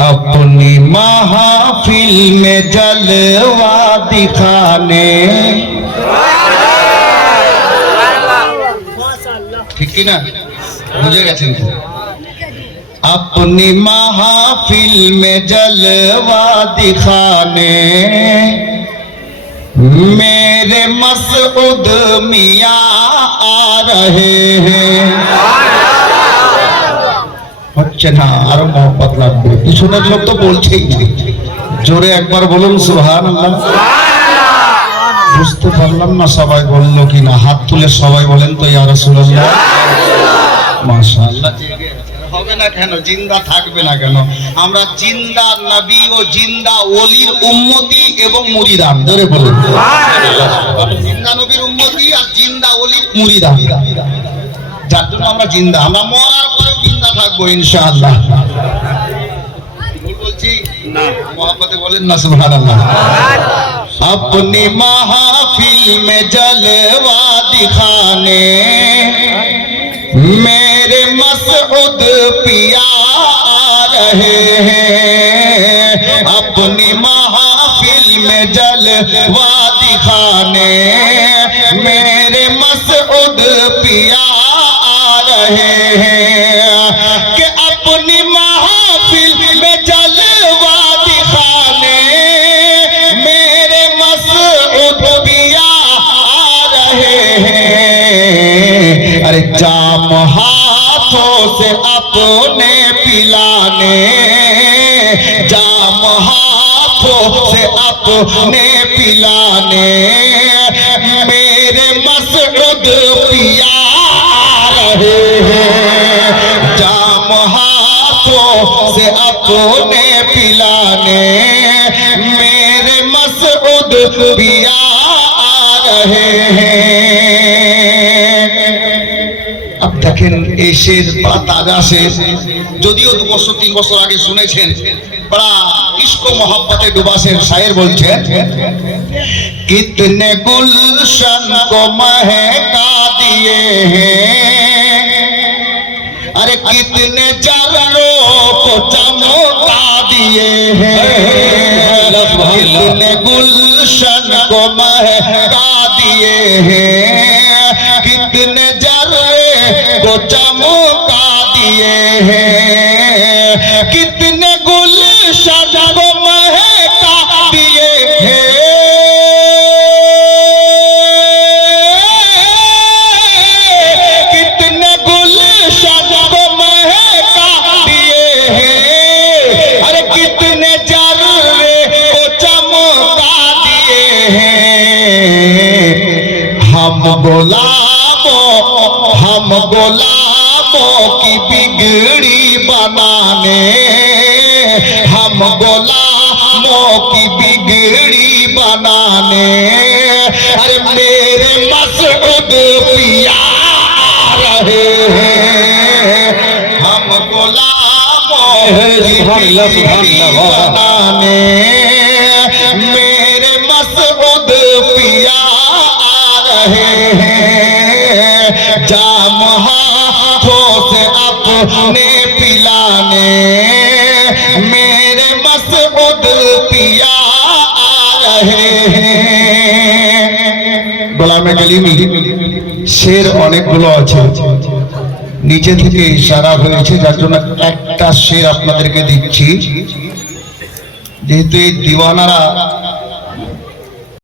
अपनी महफिल में जलवा दिखाने, ठीक है ना, बुझे গেছেন তো? अपनी महफिल में जलवा दिखाने मेरे मसऊद मियाँ आ रहे हैं। হচ্ছে না, আরো মহব্বত লাগবে। পিছনের লোক তো বলছেই না, জোরে একবার বলুন সুবহানাল্লাহ। বুঝতে পারলাম না সবাই বললো কিনা, হাত তুলে সবাই বলেন তো ইয়া রাসূলুল্লাহ। মাশাআল্লাহ। হবে না কেন, জিন্দা থাকবে না কেন? আমরা জিন্দা নবী ও জিন্দা ওলির উম্মতি এবং মুরিদান, ধরে বলুন জিন্দা নবীর উম্মতি আর জিন্দা ওলির মুরিদান, যার জন্য আমরা জিন্দা। আমরা মরার পরেও জিন্দা থাকবো ইনশাআল্লাহ। ভুল বলছি না? মোহাম্মদে বলেন না সুবহানাল্লাহ। अपनी महफिल में जलवा दिखाने मेरे मसऊद पिया आ रहे हैं। अपनी महफिल में जलवा दिखाने मेरे मसऊद पिया आ रहे हैं। कि अपनी महफिल में जलवा दिखाने मेरे मसऊद पिया आ रहे हैं। अरे जाम हाथों से अपने पिलाने, जाम हाथों से अपने पिलाने मेरे मसऊद पिया आ रहे हैं। जाम हाथों से अपने पिलाने मेरे मसऊद पिया आ रहे हैं। अब দেখেন এই শের বড় তাজা শের, যদিও 2 বছর 3 বছর আগে শুনেছেন। বড় ইশক ও मोहब्बते डूबा শের। শায়ের বলছেন, कितने गुलशन को महका दिए हैं, अरे कितने जर्रों को चमका दिए हैं। कितने गुलशन को महका दिए हैं, कितने जर्रे को चमका दिए हैं। कितने गुलशन को महका दिए हैं, कितने गुलशन को महका दिए हैं। अरे कितने जर्रे को चमका दिए हैं। हम गुलामों की बिगड़ी बनाने, हम गुलामों की बिगड़ी बनाने अरे मेरे मसऊद पिया आ रहे हैं। हम गुलामों की बिगड़ी बनाने मेरे मसऊद पिया आ रहे हैं। जाम हाथों से अपने पिलाने मेरे मसऊद पिया आ रहे हैं। গোলামে কালিমি শের অনেকগুলো আছে, নিচে থেকে ইশারা হয়েছে, যার জন্য একটা শের আপনাদেরকে দিচ্ছি। যেহেতু এই দিওয়ানারা